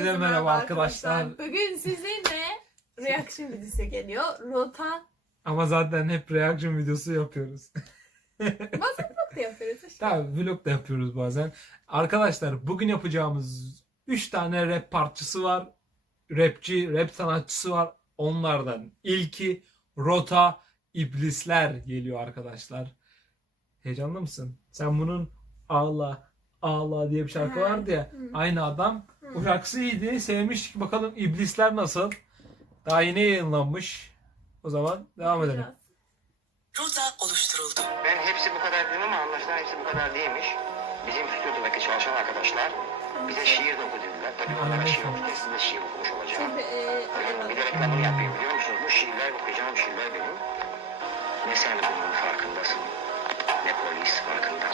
Herkese merhaba arkadaşlar. Bugün sizinle reaction videosu geliyor. Rota Ama zaten hep reaction videosu yapıyoruz. bazen vlog da yapıyoruz. işte. Tabii vlog da yapıyoruz bazen. Arkadaşlar bugün yapacağımız 3 tane rap parçası var. Rapçi, rap sanatçısı var. Onlardan ilki Rota İblisler geliyor arkadaşlar. Heyecanlı mısın? Sen bunun Ağla Ağla diye bir şarkı vardı ya. Aynı adam. Hı. şarkısı iyiydi. Sevmiş. Bakalım İblisler nasıl? Daha yeni yayınlanmış. O zaman devam edelim. Rota oluşturuldu. Ben hepsi bu kadar dedim ama anlaşılan hepsi bu kadar değilmiş. Bizim stüdyodaki çalışan arkadaşlar bize şiir de oku dediler. Tabii onlara şiir okurken siz de şiir okumuş olacağım. E, bir de reklamını yapayım biliyor musunuz? Bu şiirler okuyacağım şiirler benim. Ne sen bunun farkındasın. Ne polis farkında.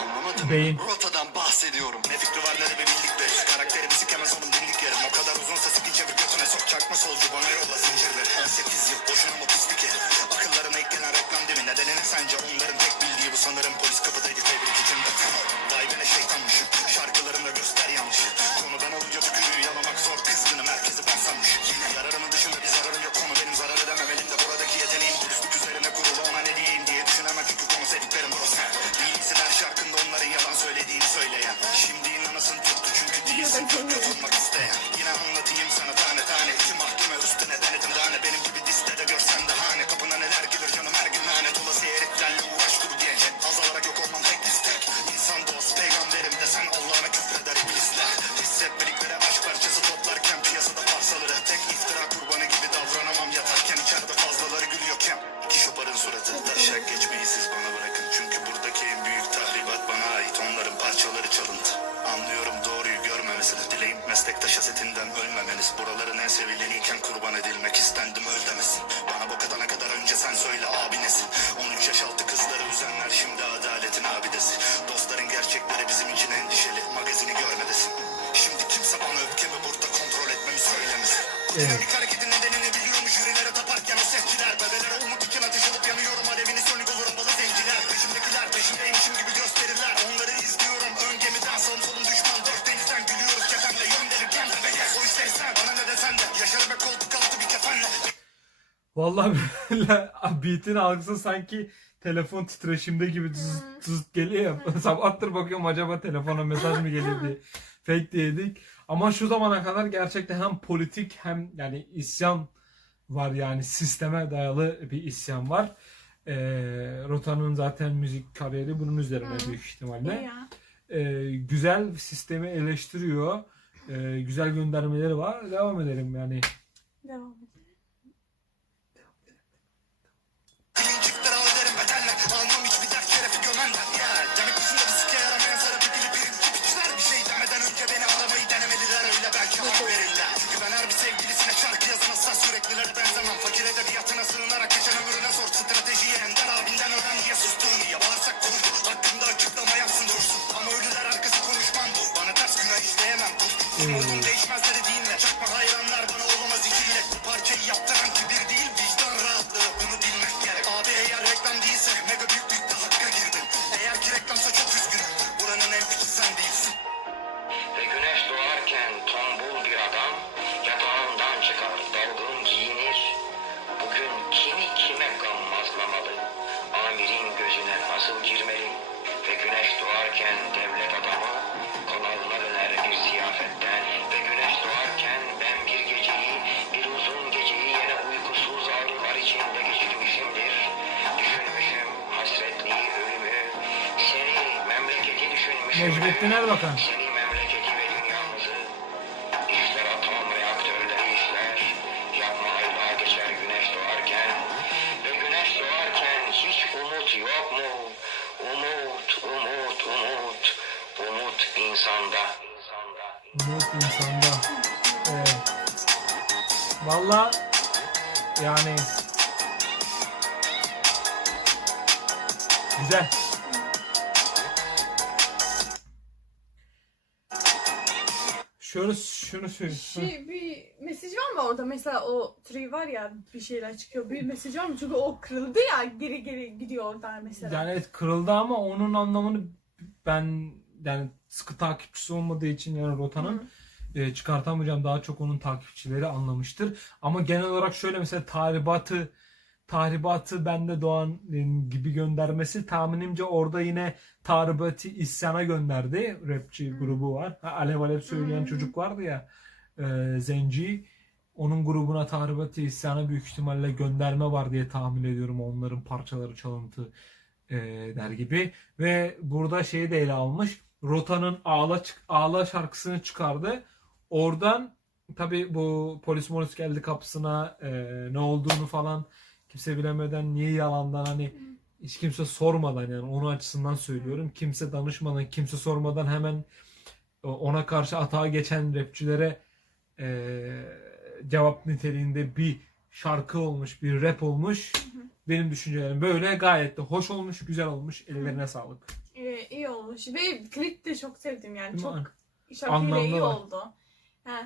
Anlamadım. Beyin. Rotadan bahsediyorum. Ne fikri var ne de bir bildik beş. Karakteri bisikemez onun dinlik yerim. O kadar uzunsa sıkı çevir götüne sok. Çakma solcu bana yolla zincirleri. 18 yıl boşuna mı pislik herif. Akıllarına ilk gelen reklam değil mi? Nedeni ne sence? Onların tek bildiği bu sanırım polis kapıdaydı tebrik içinde. Vay be ne şeytanmışım. Tutmak isteyen. Yine anlatayım sana tane tane. İki doğruyu görmemesini. Dileğim meslektaş hasetinden ölmemeniz. Buraların en sevileniyken kurban edilmek istendim öl demesin. Bana bu kadar kadar önce sen söyle abi nesin? 13 yaş altı kızları üzenler şimdi adaletin abidesi. Dostların gerçekleri bizim için endişeli. Magazini görmedesin. Şimdi kimse bana öfkemi burada kontrol etmemi söylemesin. Evet. Vallahi beat'in algısı sanki telefon titreşimde gibi tız tız geliyor ya. Sabahtır bakıyorum acaba telefona mesaj mı geliyor diye. Fake diyedik. Ama şu zamana kadar gerçekten hem politik hem yani isyan var yani sisteme dayalı bir isyan var. Ee, Rota'nın zaten müzik kariyeri bunun üzerine Hı. büyük ihtimalle. Ee, güzel sistemi eleştiriyor. Ee, güzel göndermeleri var. Devam edelim yani. Devam edelim. Umut. Umut insanda. Umut insanda. Evet. Valla yani güzel. Şöyle şunu söyle. Şey bir mesaj var mı orada? Mesela o tree var ya bir şeyler çıkıyor. Bir mesaj var mı? Çünkü o kırıldı ya geri geri gidiyor oradan mesela. Yani evet kırıldı ama onun anlamını ben yani sıkı takipçisi olmadığı için yani Rota'nın e, çıkartamayacağım daha çok onun takipçileri anlamıştır. Ama genel olarak şöyle mesela tahribatı tahribatı bende Doğan gibi göndermesi tahminimce orada yine tahribatı isyana gönderdi. Rapçi Hı. grubu var. Ha, Alev Alev söyleyen Hı. çocuk vardı ya e, Zenci. Onun grubuna tahribatı isyana büyük ihtimalle gönderme var diye tahmin ediyorum. Onların parçaları çalıntı e, der gibi. Ve burada şeyi de ele almış. Rota'nın Ağla, Ağla şarkısını çıkardı. Oradan tabi bu polis molis geldi kapısına e, ne olduğunu falan kimse bilemeden niye yalandan hani hiç kimse sormadan yani onun açısından söylüyorum. Kimse danışmadan, kimse sormadan hemen ona karşı atağa geçen rapçilere e, cevap niteliğinde bir şarkı olmuş, bir rap olmuş. Benim düşüncelerim böyle gayet de hoş olmuş, güzel olmuş. Ellerine sağlık. Ee, iyi olmuş. Ve klip de çok sevdim yani. Değil mi? Çok şarkıyla Anlamlı iyi var. oldu. Heh.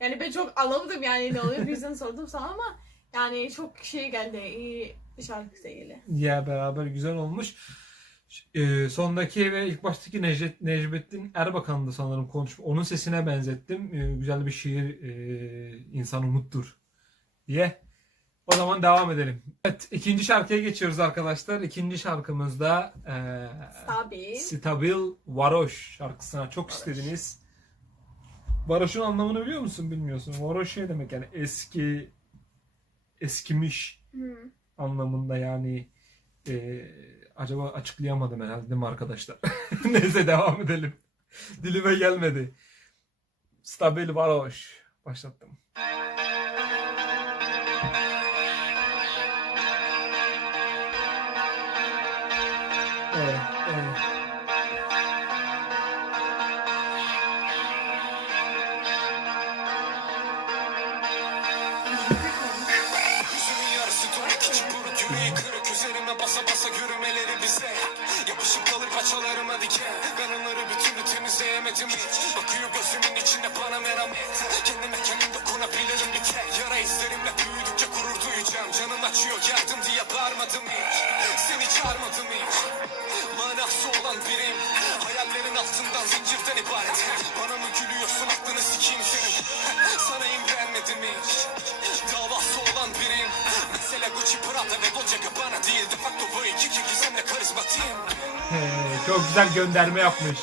Yani ben çok anlamadım yani ne oluyor. Bizden sordum sana ama yani çok şey geldi. iyi şarkı değil. Ya beraber güzel olmuş. E, sondaki ve ilk baştaki Necdet, Necmettin Erbakan'dı sanırım konuşma. Onun sesine benzettim. E, güzel bir şiir e, insan umuttur diye. O zaman devam edelim. Evet ikinci şarkıya geçiyoruz arkadaşlar. İkinci şarkımızda e, Stabil. Stabil Varoş şarkısına çok istediniz. Varoş'un anlamını biliyor musun? Bilmiyorsun. Varoş şey demek yani eski eskimiş Hı. anlamında yani e, acaba açıklayamadım herhalde değil mi arkadaşlar? Neyse devam edelim. Dilime gelmedi. Stabil Varoş. Başlattım. Evet, evet. Paçalarıma diken Ben onları bir temizleyemedim hiç. Bakıyor gözümün içine bana merhamet. Kendime kendim dokunabilirim bir tek. Yara izlerimle büyüdükçe gurur duyacağım. Canım açıyor yardım diye bağırmadım hiç. Seni çağırmadım hiç. Manası olan birim. Hayallerin altından zincirden ibaret. Bana mı gülüyorsun aklını sikeyim senin? Sana imrenmedim hiç. Davası olan birim. Mesele Gucci, Prada ve Dolce Gabbana değil De facto bu iki ki gizemle karizmatiyim çok güzel gönderme yapmış.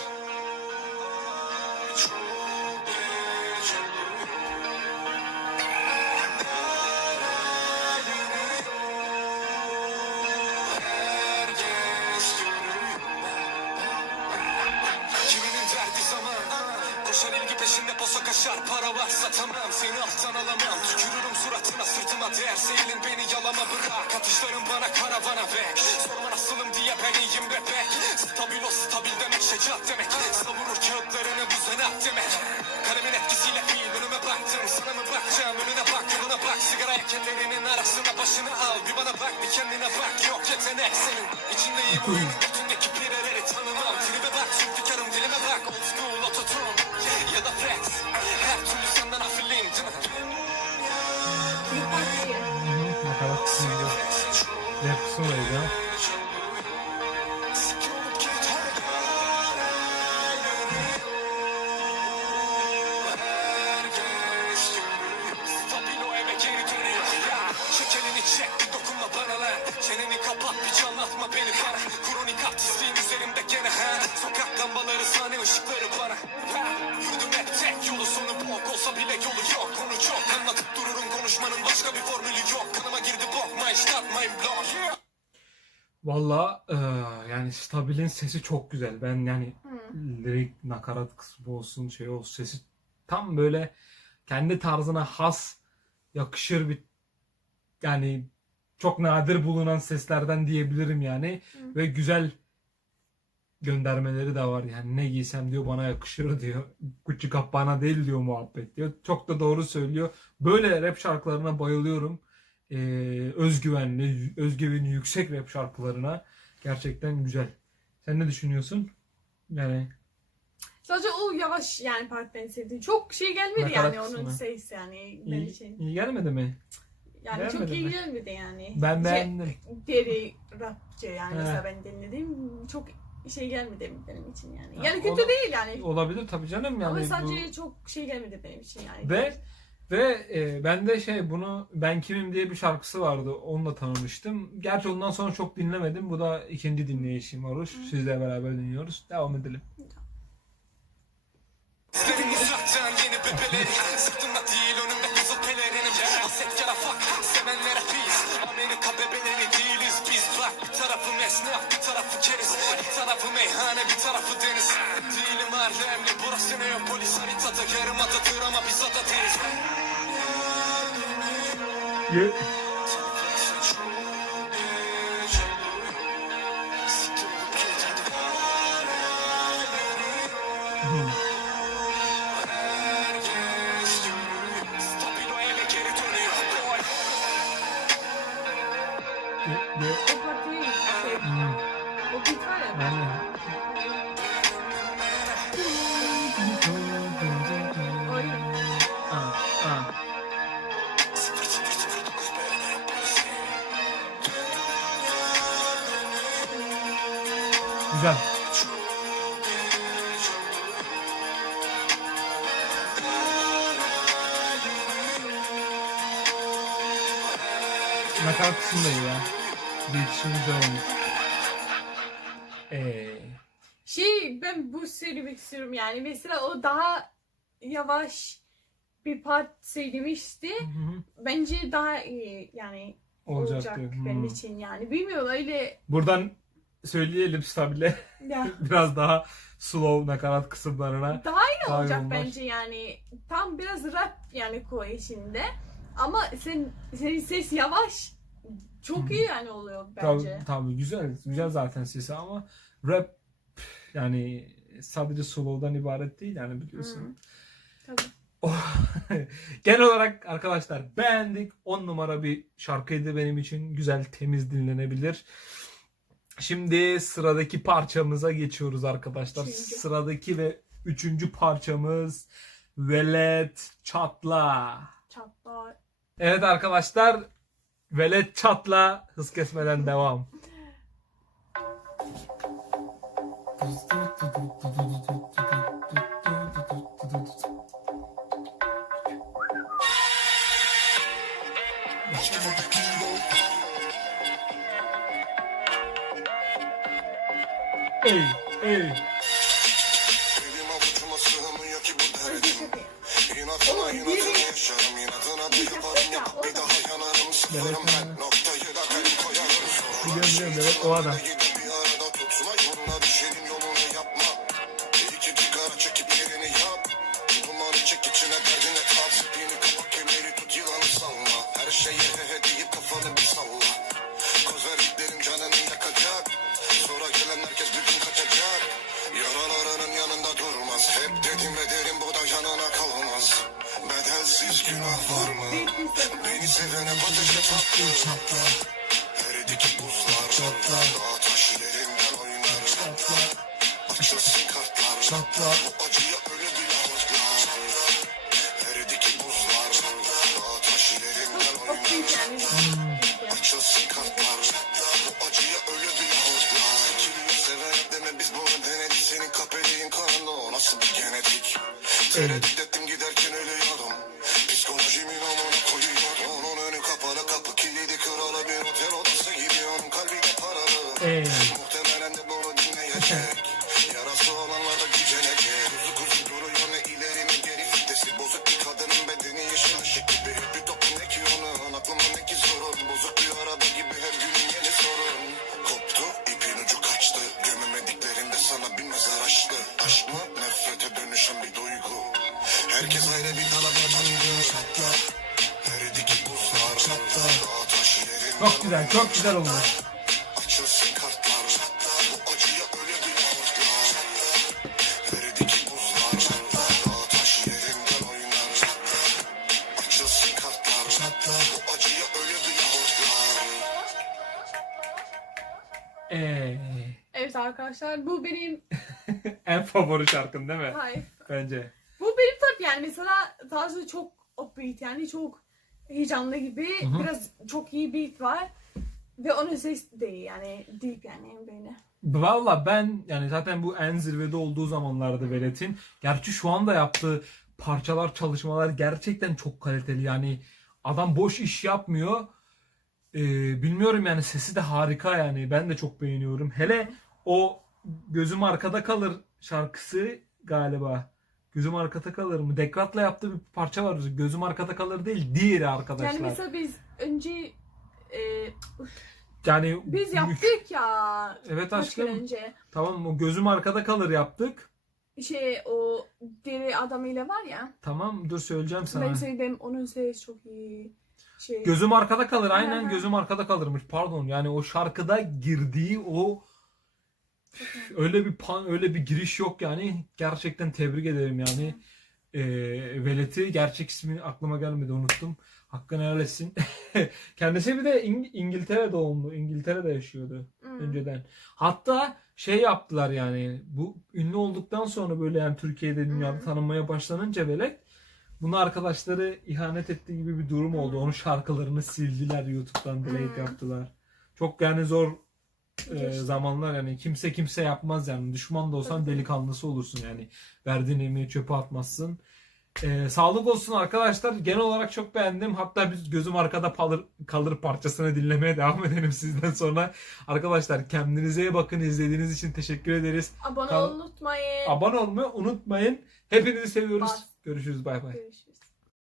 Bak bir kendine bak. Yok yetenek senin. İçindeyim oyunun götündeki pireleri tanımam. Tribe bak sürtükarım dilime bak. Old school ototune ya da flex. Her türlü senden afilliyim canım. Rap kısmıydı. Valla e, yani Stabil'in sesi çok güzel. Ben yani Hı. lirik nakarat kısmı olsun şey olsun sesi tam böyle kendi tarzına has yakışır bir yani çok nadir bulunan seslerden diyebilirim yani Hı. ve güzel göndermeleri de var yani ne giysem diyor bana yakışır diyor Gucci Gabbana değil diyor muhabbet diyor çok da doğru söylüyor böyle rap şarkılarına bayılıyorum ee, özgüvenli özgüveni yüksek rap şarkılarına gerçekten güzel sen ne düşünüyorsun yani Sadece o yavaş yani part ben sevdim. Çok şey gelmedi Nakarat yani onun kısmı. ses yani benim İyi, için. iyi gelmedi mi? Yani çok beğenmedin iyi mi? gelmedi yani. Ben Şey, beğendim. Deri rapçe yani He. mesela ben dinledim. Çok şey gelmedi benim için yani. Ha, Yani kötü o da- değil yani. Olabilir tabii canım yani. Ama bu- sadece çok şey gelmedi benim için yani. Ve ve e, ben de şey bunu Ben Kimim diye bir şarkısı vardı. Onunla tanımıştım. Gerçi ondan sonra çok dinlemedim. Bu da ikinci dinleyişim Oruç. Sizle beraber dinliyoruz. Devam edelim. Esnaf bir tarafı keriz Bir tarafı meyhane bir tarafı deniz Değilim Harlemli burası Neopolis Haritada yarım adadır ama biz ada değiliz ye- O partiyi şey, Hı. o beat var ya. Aynen. Güzel. Nakarat kısmı da iyi ya. Bir kısmı güzel olmuş. Eee. Şey ben bu söylemek istiyorum yani. Mesela o daha yavaş bir part söylemişti. Hı hı. Bence daha iyi yani Olacaktı. olacak Hı. benim için yani. Bilmiyorum öyle Buradan söyleyelim stabile ya biraz daha slow nakarat kısımlarına. daha iyi Daha olacak bence yani. Tam biraz rap yani koy içinde. Ama sen senin ses yavaş. Çok iyi yani oluyor Tabii, bence. tabii güzel güzel zaten sesi ama rap yani sadece slow'dan ibaret değil yani biliyorsun. Tabii. Genel olarak arkadaşlar beğendik. 10 numara bir şarkıydı benim için. Güzel, temiz dinlenebilir. Şimdi sıradaki parçamıza geçiyoruz arkadaşlar. Üçüncü. Sıradaki ve üçüncü parçamız Velet Çatla. Çatlar. Evet arkadaşlar Velet Çatla hız kesmeden devam. Sevene ateşe tattı Eridiki buzlar Dağ taş ilerinden oynar Açılsın kartlar Bu acıya acıya ölü bile hortlar Ey. Evet arkadaşlar bu benim en favori şarkın değil mi? Hayır. Bence. Bu benim tabii yani mesela tarzı çok upbeat yani çok heyecanlı gibi. Hı hı. Biraz çok iyi beat var. Ve onun sesi de iyi yani deep yani böyle. Valla ben yani zaten bu en zirvede olduğu zamanlarda Velet'in gerçi şu anda yaptığı parçalar çalışmalar gerçekten çok kaliteli yani adam boş iş yapmıyor Ee, bilmiyorum yani sesi de harika yani ben de çok beğeniyorum hele o gözüm arkada kalır şarkısı galiba gözüm arkada kalır mı Dekrat'la yaptığı bir parça var gözüm arkada kalır değil diğeri arkadaşlar Yani mesela biz önce e, yani biz yaptık ya evet kaç gün aşkım önce. tamam o gözüm arkada kalır yaptık Şey o deri adamıyla var ya. Tamam dur söyleyeceğim sana. Ben sevdim onun sesi çok iyi. Şey, Gözüm arkada kalır. Aynen gözüm arkada kalırmış. Pardon. Yani o şarkıda girdiği o öyle bir pan, öyle bir giriş yok yani. Gerçekten tebrik ederim yani. Ee, Velet'i gerçek ismi aklıma gelmedi unuttum. Hakkını helal etsin. Kendisi bir de İng- İngiltere doğumlu. İngiltere'de yaşıyordu Hmm. önceden. Hatta şey yaptılar yani bu ünlü olduktan sonra böyle yani Türkiye'de dünyada Hı. tanınmaya başlanınca Velet bunu arkadaşları ihanet ettiği gibi bir durum oldu. Hı. Onun şarkılarını sildiler YouTube'dan delete Hı. yaptılar. Çok yani zor e, zamanlar yani kimse kimse yapmaz yani. Düşman da olsan delikanlısı olursun yani. Verdiğin emeği çöpe atmazsın. E, sağlık olsun arkadaşlar. Genel olarak çok beğendim. Hatta biz gözüm arkada kalır, kalır parçasını dinlemeye devam edelim sizden sonra. Arkadaşlar kendinize iyi bakın. İzlediğiniz için teşekkür ederiz. Abone Kal- olmayı unutmayın. abone olmayı unutmayın. Hepinizi seviyoruz. Bas. görüşürüz. Bay bay. Görüşürüz.